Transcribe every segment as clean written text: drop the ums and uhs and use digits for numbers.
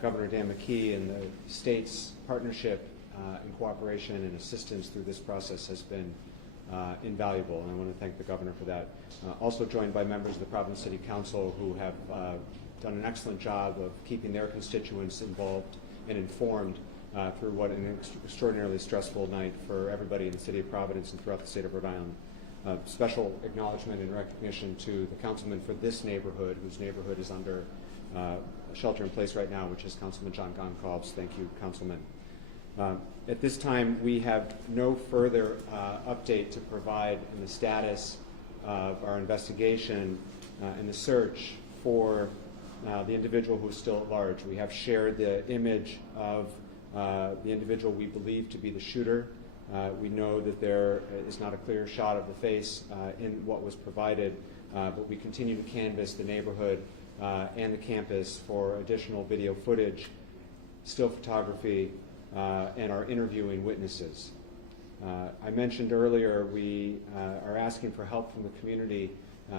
Governor Dan McKee and the state's partnership and cooperation and assistance through this process has been invaluable, and I want to thank the Governor for that. Also joined by members of the Providence City Council who have done an excellent job of keeping their constituents involved and informed through what an extraordinarily stressful night for everybody in the city of Providence and throughout the state of Rhode Island. Special acknowledgement and recognition to the councilman for this neighborhood, whose neighborhood is under shelter in place right now, which is Councilman John Goncalves. Thank you, Councilman. At this time, we have no further update to provide in the status of our investigation and the search for the individual who is still at large. We have shared the image of the individual we believe to be the shooter. We know that there is not a clear shot of the face in what was provided, but we continue to canvass the neighborhood and the campus for additional video footage, still photography, and are interviewing witnesses. I mentioned earlier we are asking for help from the community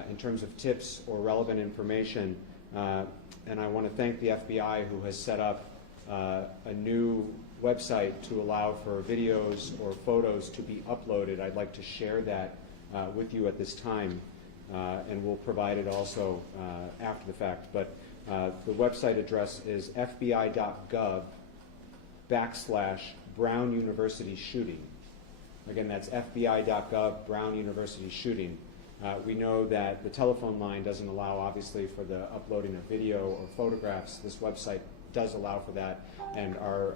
in terms of tips or relevant information, and I want to thank the FBI who has set up a new website to allow for videos or photos to be uploaded. I'd like to share that with you at this time, and we'll provide it also after the fact. But the website address is fbi.gov/Brown University shooting. Again, that's fbi.gov Brown University shooting. We know that the telephone line doesn't allow, obviously, for the uploading of video or photographs. This website does allow for that, and our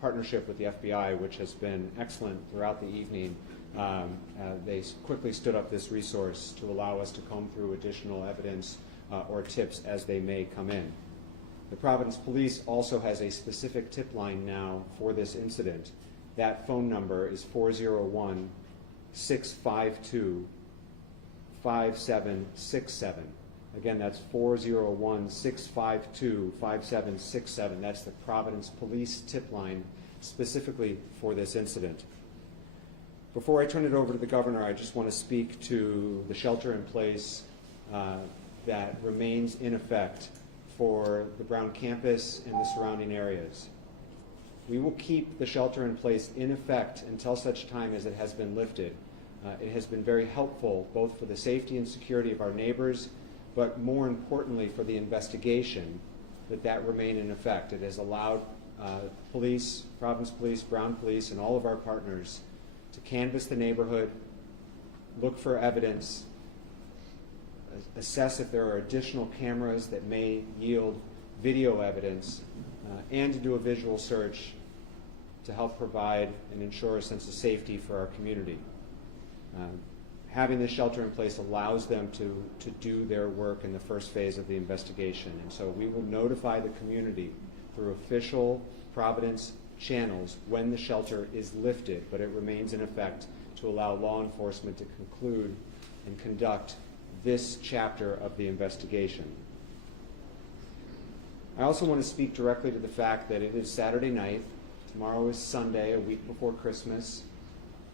partnership with the FBI, which has been excellent throughout the evening, they quickly stood up this resource to allow us to comb through additional evidence or tips as they may come in. The Providence Police also has a specific tip line now for this incident. That phone number is 401-652-5767. Again, that's 401-652-5767. That's the Providence Police tip line specifically for this incident. Before I turn it over to the Governor, I just want to speak to the shelter in place that remains in effect for the Brown campus and the surrounding areas. We will keep the shelter in place in effect until such time as it has been lifted. It has been very helpful both for the safety and security of our neighbors, but more importantly for the investigation that remain in effect. It has allowed police, Providence Police, Brown Police, and all of our partners to canvass the neighborhood, look for evidence, assess if there are additional cameras that may yield video evidence, and to do a visual search to help provide and ensure a sense of safety for our community. Having this shelter in place allows them to do their work in the first phase of the investigation. And so we will notify the community through official Providence channels when the shelter is lifted, but it remains in effect to allow law enforcement to conclude and conduct this chapter of the investigation. I also want to speak directly to the fact that it is Saturday night, tomorrow is Sunday, a week before Christmas,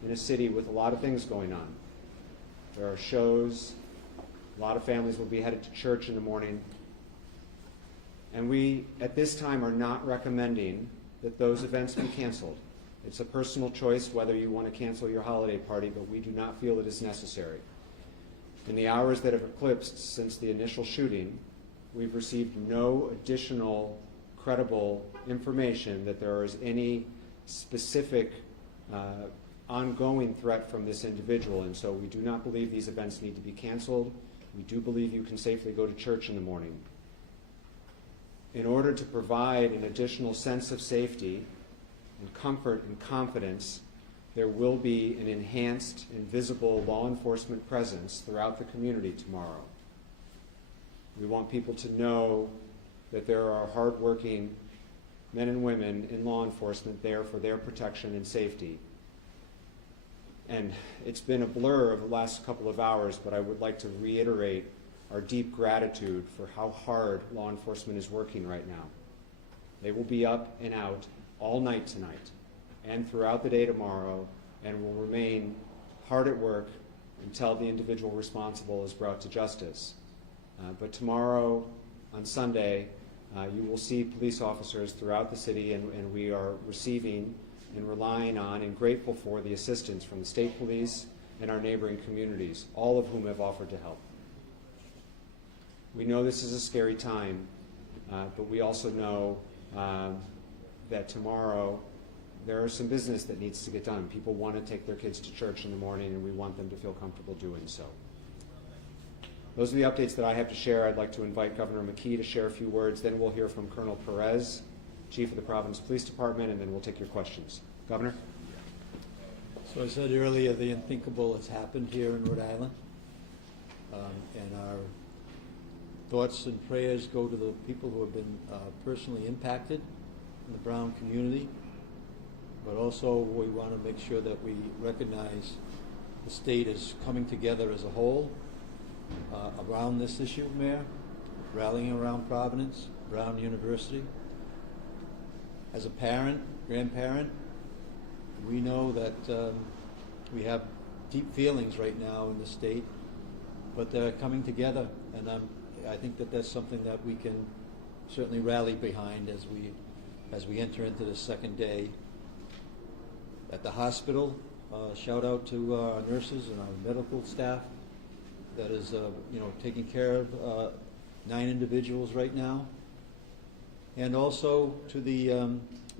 in a city with a lot of things going on. There are shows, a lot of families will be headed to church in the morning, and we, at this time, are not recommending that those events be canceled. It's a personal choice whether you want to cancel your holiday party, but we do not feel it is necessary. In the hours that have eclipsed since the initial shooting, we've received no additional credible information that there is any specific ongoing threat from this individual, and so we do not believe these events need to be canceled. We do believe you can safely go to church in the morning. In order to provide an additional sense of safety and comfort and confidence, there will be an enhanced and visible law enforcement presence throughout the community tomorrow. We want people to know that there are hardworking men and women in law enforcement there for their protection and safety. And it's been a blur of the last couple of hours, but I would like to reiterate our deep gratitude for how hard law enforcement is working right now. They will be up and out all night tonight and throughout the day tomorrow, and will remain hard at work until the individual responsible is brought to justice. But tomorrow, on Sunday, You will see police officers throughout the city, and we are receiving and relying on and grateful for the assistance from the state police and our neighboring communities, all of whom have offered to help. We know this is a scary time, but we also know that tomorrow there is some business that needs to get done. People want to take their kids to church in the morning, and we want them to feel comfortable doing so. Those are the updates that I have to share. I'd like to invite Governor McKee to share a few words. Then we'll hear from Colonel Perez, Chief of the Providence Police Department, and then we'll take your questions. Governor? So I said earlier, the unthinkable has happened here in Rhode Island, and our thoughts and prayers go to the people who have been personally impacted in the Brown community, but also we want to make sure that we recognize the state is coming together as a whole around this issue, Mayor, rallying around Providence, Brown University. As a parent, grandparent, we know that we have deep feelings right now in the state, but they're coming together, and I think that that's something that we can certainly rally behind as we enter into the second day. At the hospital, shout out to our nurses and our medical staff that is taking care of 9 individuals right now, and also to the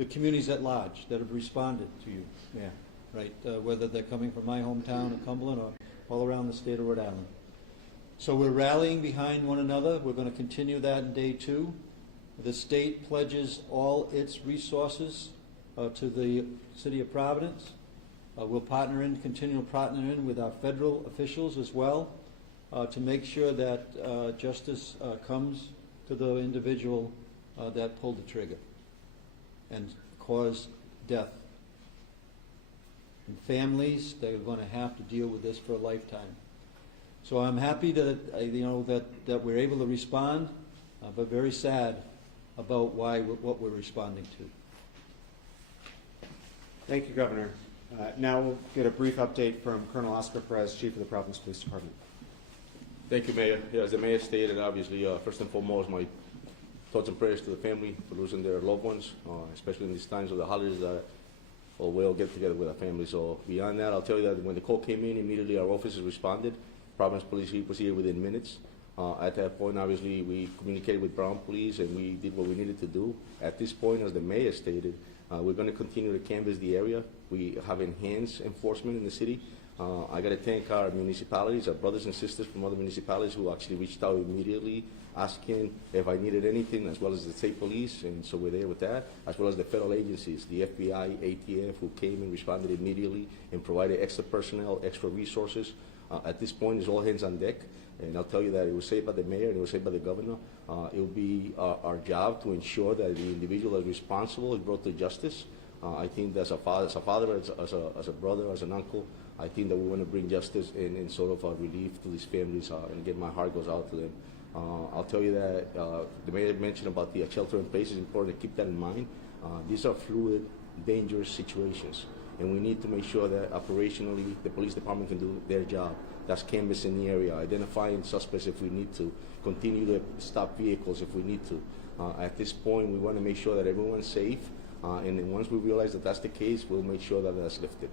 communities at large that have responded to you, yeah, right, whether they're coming from my hometown of Cumberland or all around the state of Rhode Island. So we're rallying behind one another. We're going to continue that in day 2. The state pledges all its resources to the city of Providence. We'll continue to partner in with our federal officials as well to make sure that justice comes to the individual that pulled the trigger and caused death. And families, they're going to have to deal with this for a lifetime. So I'm happy that that we're able to respond, but very sad about what we're responding to. Thank you, Governor. Now we'll get a brief update from Colonel Oscar Perez, Chief of the Providence Police Department. Thank you, Mayor. Yeah, as the Mayor stated, obviously, first and foremost, my thoughts and prayers to the family for losing their loved ones, especially in these times of the holidays that we all get together with our families. So beyond that, I'll tell you that when the call came in, immediately our officers responded. Providence Police was here within minutes. At that point, obviously, we communicated with Brown Police and we did what we needed to do. At this point, as the Mayor stated, we're going to continue to canvass the area. We have enhanced enforcement in the city. I got to thank our municipalities, our brothers and sisters from other municipalities who actually reached out immediately asking if I needed anything, as well as the state police, and so we're there with that, as well as the federal agencies, the FBI, ATF, who came and responded immediately and provided extra personnel, extra resources. At this point, it's all hands on deck, and I'll tell you that it was said by the mayor and it was said by the governor. It will be our job to ensure that the individual that is responsible is brought to justice. I think that as a father, as a brother, as an uncle, I think that we want to bring justice and sort of relief to these families, and again, my heart goes out to them. I'll tell you that the mayor mentioned about the shelter in place. It's important to keep that in mind. These are fluid, dangerous situations, and we need to make sure that operationally the police department can do their job. That's canvassing the area, identifying suspects if we need to, continue to stop vehicles if we need to. At this point, we want to make sure that everyone's safe, and then once we realize that that's the case, we'll make sure that that's lifted.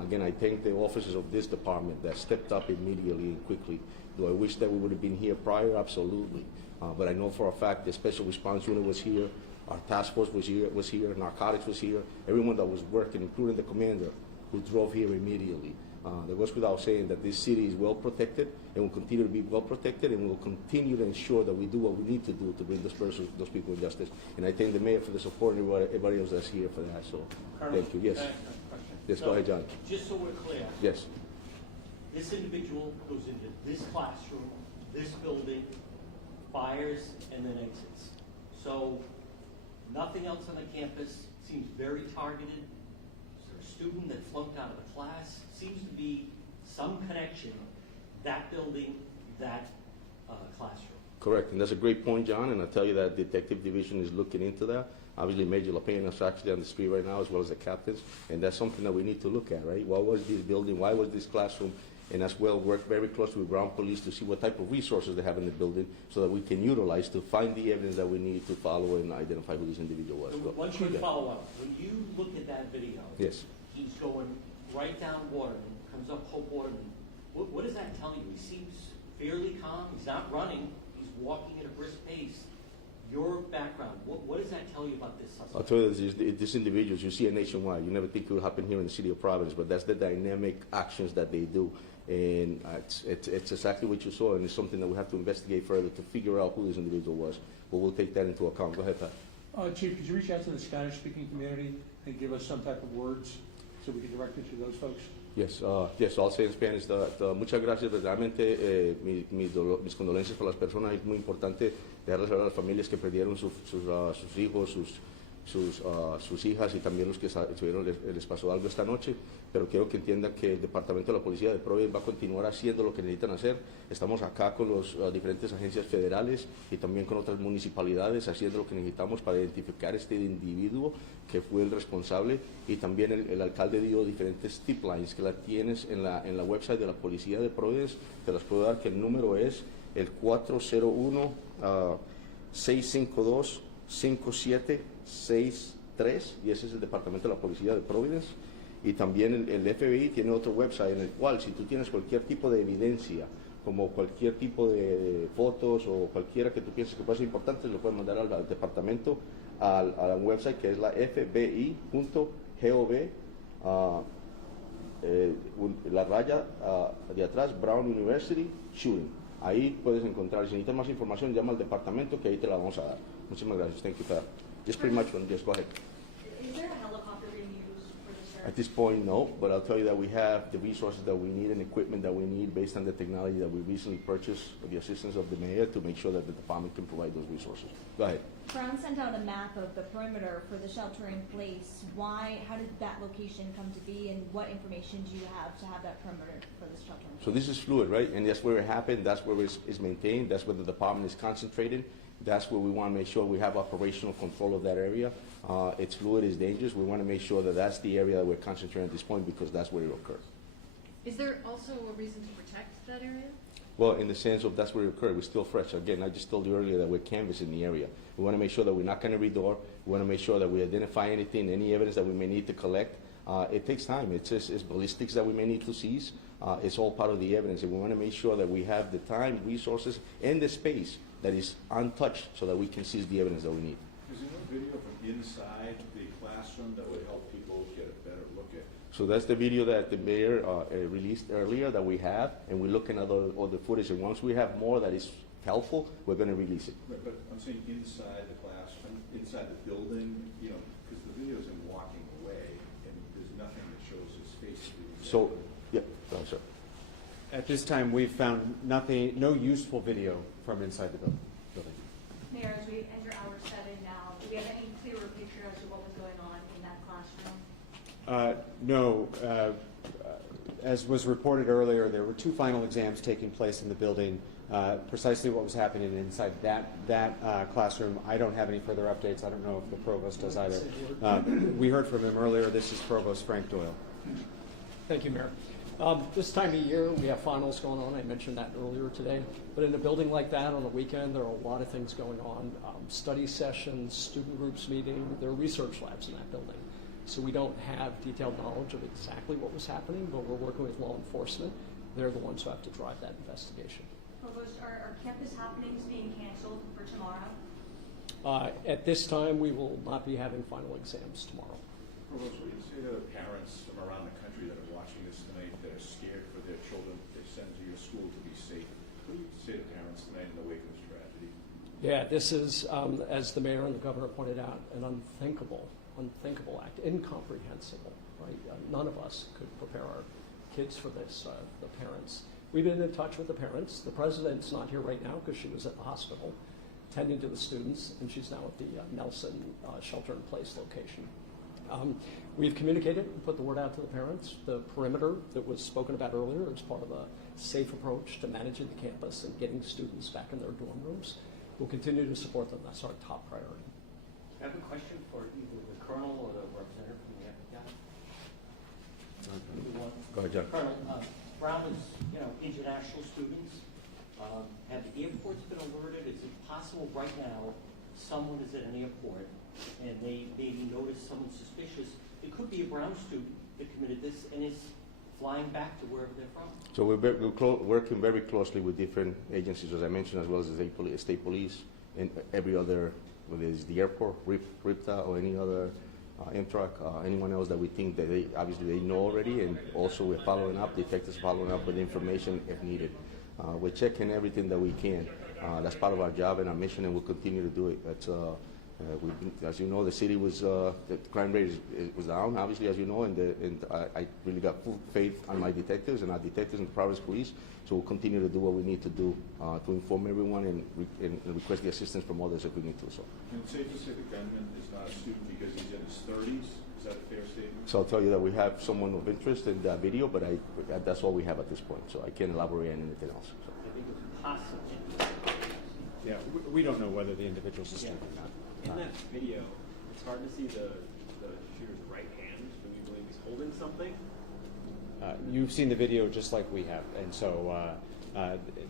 Again, I thank the officers of this department that stepped up immediately and quickly. Do I wish that we would have been here prior? Absolutely. But I know for a fact the Special Response Unit was here, our task force was here, narcotics was here, everyone that was working, including the commander, who drove here immediately. There goes without saying that this city is well protected and will continue to be well protected, and we'll continue to ensure that we do what we need to do to bring those people in justice. And I thank the mayor for the support and everybody else that's here for that. So, Colonel, thank you. Yes. Yes, so, go ahead, John. Just so we're clear. Yes. This individual goes into this classroom, this building, fires, and then exits. So nothing else on the campus seems very targeted. Is there a student that flunked out of the class? Seems to be some connection, that building, that classroom. Correct, and that's a great point, John, and I'll tell you that Detective Division is looking into that. Obviously, Major LaPena is actually on the street right now, as well as the captains, and that's something that we need to look at, right? What was this building? Why was this classroom and as well work very closely with ground police to see what type of resources they have in the building so that we can utilize to find the evidence that we need to follow and identify who this individual was. So one quick follow-up. When you look at that video, Yes. he's going right down Waterman, comes up Hope Waterman. What does that tell you? He seems fairly calm. He's not running. He's walking at a brisk pace. Your background, what does that tell you about this suspect? I'll tell you these individuals, you see it nationwide. You never think it would happen here in the city of Providence, but that's the dynamic actions that they do. And it's exactly what you saw, and it's something that we have to investigate further to figure out who this individual was. But we'll take that into account. Go ahead, Pat. Chief, could you reach out to the Spanish-speaking community and give us some type of words so we can direct it to those folks? Yes, yes, I'll say in Spanish. Muchas gracias, verdaderamente mis condolencias para las personas. Es muy importante dejarles saber a las familias que perdieron sus hijos, sus hijas y también los que les pasó algo esta noche, pero quiero que entiendan que el Departamento de la Policía de Providence va a continuar haciendo lo que necesitan hacer. Estamos acá con las diferentes agencias federales y también con otras municipalidades haciendo lo que necesitamos para identificar este individuo que fue el responsable, y también el alcalde dio diferentes tip lines que la tienes en la website de la Policía de Providence. Te las puedo dar, que el número es el 401-652-5763, y ese es el Departamento de la Policía de Providence. Y también el FBI tiene otro website en el cual, si tú tienes cualquier tipo de evidencia, como cualquier tipo de fotos o cualquiera que tú pienses que puede ser importante, lo puedes mandar al departamento, a la website que es la fbi.gov, la raya de atrás, Brown University Shooting. Ahí puedes encontrar. Si necesitas más información, llama al departamento que ahí te la vamos a dar. Muchísimas gracias. Thank you for that. Just pretty much one. Just go ahead. Is there a helicopter being used for the search? At this point, no, but I'll tell you that we have the resources that we need and equipment that we need based on the technology that we recently purchased with the assistance of the mayor to make sure that the department can provide those resources. Go ahead. Brown sent out a map of the perimeter for the shelter in place. How did that location come to be, and what information do you have to have that perimeter for the shelter in place? So this is fluid, right? And that's where it happened, that's where it's maintained, that's where the department is concentrated. That's where we want to make sure we have operational control of that area. It's fluid, it's dangerous. We want to make sure that that's the area that we're concentrating at this point, because that's where it occurred. Is there also a reason to protect that area? Well, in the sense of that's where it occurred. We're still fresh. Again, I just told you earlier that we're canvassing the area. We want to make sure that we knock on every door. We want to make sure that we identify anything, any evidence that we may need to collect. It takes time. It's ballistics that we may need to seize. It's all part of the evidence, and we want to make sure that we have the time, resources, and the space that is untouched so that we can seize the evidence that we need. Is there no video from inside the classroom that would help people get a better look at? So that's the video that the mayor released earlier that we have, and we're looking at all the footage, and once we have more that is helpful, we're going to release it. But I'm saying inside the classroom, inside the building, you know, because the video's him walking away, and there's nothing that shows his face. So, yeah, go ahead, sir. At this time, we've found no useful video from inside the building. Mayor, as we enter hour 7 now, do we have any clearer picture as to what was going on in that classroom? No. As was reported earlier, there were 2 final exams taking place in the building. Precisely what was happening inside that classroom, I don't have any further updates. I don't know if the provost does either. We heard from him earlier. This is Provost Frank Doyle. Thank you, Mayor. This time of year, we have finals going on. I mentioned that earlier today. But in a building like that on a weekend, there are a lot of things going on. Study sessions, student groups meeting, there are research labs in that building. So we don't have detailed knowledge of exactly what was happening, but we're working with law enforcement. They're the ones who have to drive that investigation. Provost, are campus happenings being canceled for tomorrow? At this time, we will not be having final exams tomorrow. Provost, what do you say to the parents from around the country that are watching this tonight that are scared for their children they send to your school to be safe? What do you say to parents tonight in the wake of this tragedy? Yeah, this is, as the mayor and the governor pointed out, an unthinkable act, incomprehensible, right? None of us could prepare our kids for this, the parents. We've been in touch with the parents. The president's not here right now because she was at the hospital tending to the students, and she's now at the Nelson shelter-in-place location. We've communicated and put the word out to the parents. The perimeter that was spoken about earlier is part of a safe approach to managing the campus and getting students back in their dorm rooms. We'll continue to support them. That's our top priority. I have a question for either the colonel or the representative from the FBI. Either one. Go ahead, John. Colonel, Brown is, international students. Have the airports been alerted? Is it possible right now someone is at an airport and they maybe notice someone suspicious? It could be a Brown student that committed this and is flying back to wherever they're from. So we're working very closely with different agencies, as I mentioned, as well as the state police and every other, whether it's the airport, RIPTA, or any other Amtrak, anyone else that we think that they know already, and also we're following up, detectives following up with information if needed. We're checking everything that we can. That's part of our job and our mission, and we'll continue to do it. That's, as you know, the city was, the crime rate was down, obviously, as you know, and I really got full faith on my detectives and our detectives and the Providence Police, so we'll continue to do what we need to do to inform everyone and request the assistance from others if we need to. So. And it's safe to say the gunman is not a student because he's in his 30s? Is that a fair statement? So I'll tell you that we have someone of interest in that video, but that's all we have at this point, so I can't elaborate on anything else. So. I think it's possible. Yeah, we don't know whether the individual's a student or not. In that video, it's hard to see the shooter's right hand. Do we believe he's holding something? You've seen the video just like we have, and so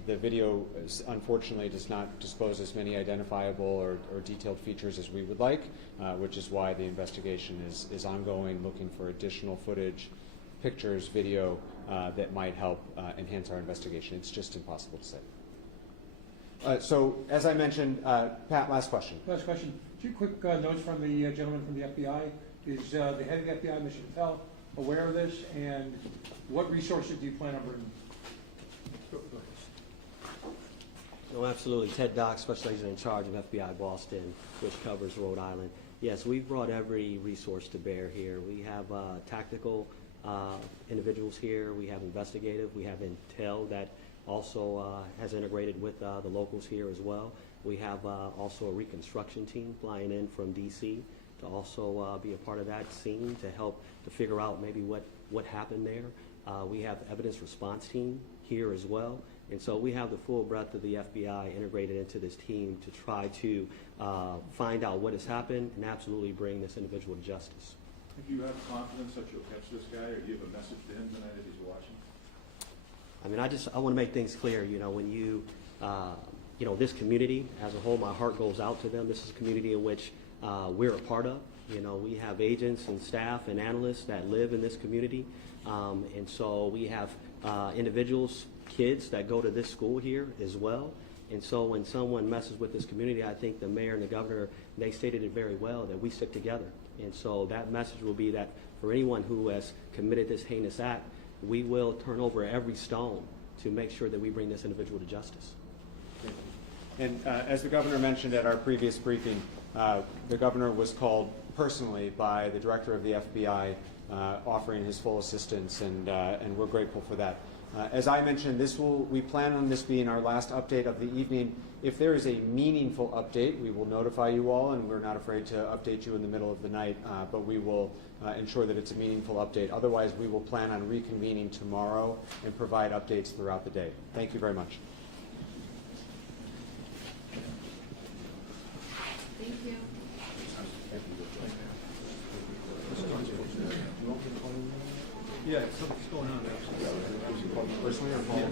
the video unfortunately does not disclose as many identifiable or detailed features as we would like, which is why the investigation is ongoing, looking for additional footage, pictures, video that might help enhance our investigation. It's just impossible to say. So, as I mentioned, Pat, last question. Last question. Two quick notes from the gentleman from the FBI. Is the head of the FBI, Mr. Patel, aware of this, and what resources do you plan on bringing? No, absolutely. Ted Dock, Special Agent in charge of FBI Boston, which covers Rhode Island. Yes, we've brought every resource to bear here. We have tactical individuals here. We have investigative. We have intel that also has integrated with the locals here as well. We have also a reconstruction team flying in from D.C. to also be a part of that scene to help to figure out maybe what happened there. We have evidence response team here as well. And so we have the full breadth of the FBI integrated into this team to try to find out what has happened and absolutely bring this individual to justice. Do you have confidence that you'll catch this guy, or do you have a message to him tonight if he's watching? I mean, I want to make things clear, when you, this community as a whole, my heart goes out to them. This is a community in which we're a part of. We have agents and staff and analysts that live in this community. And so we have individuals, kids that go to this school here as well. And so when someone messes with this community, I think the mayor and the governor, they stated it very well, that we stick together. And so that message will be that for anyone who has committed this heinous act, we will turn over every stone to make sure that we bring this individual to justice. And as the governor mentioned at our previous briefing, the governor was called personally by the director of the FBI, offering his full assistance, and we're grateful for that. As I mentioned, we plan on this being our last update of the evening. If there is a meaningful update, we will notify you all, and we're not afraid to update you in the middle of the night, but we will ensure that it's a meaningful update. Otherwise, we will plan on reconvening tomorrow and provide updates throughout the day. Thank you very much. Thank you. Yeah, something's going on. Personally or Paul?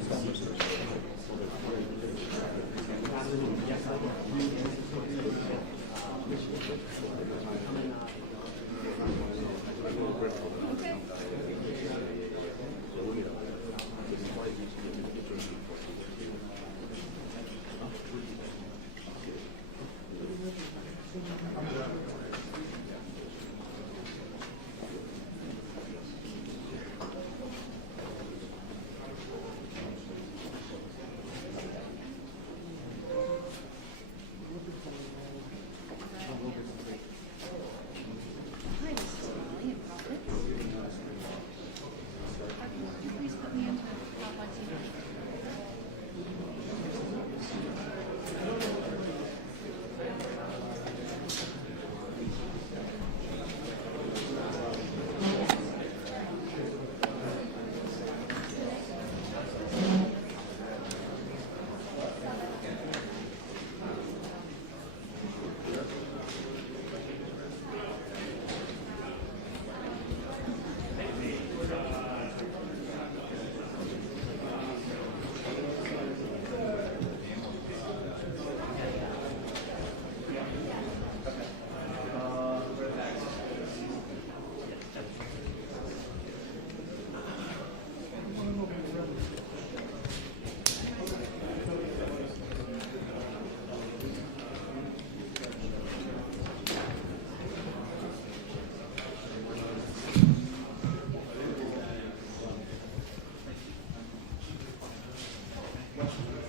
questions?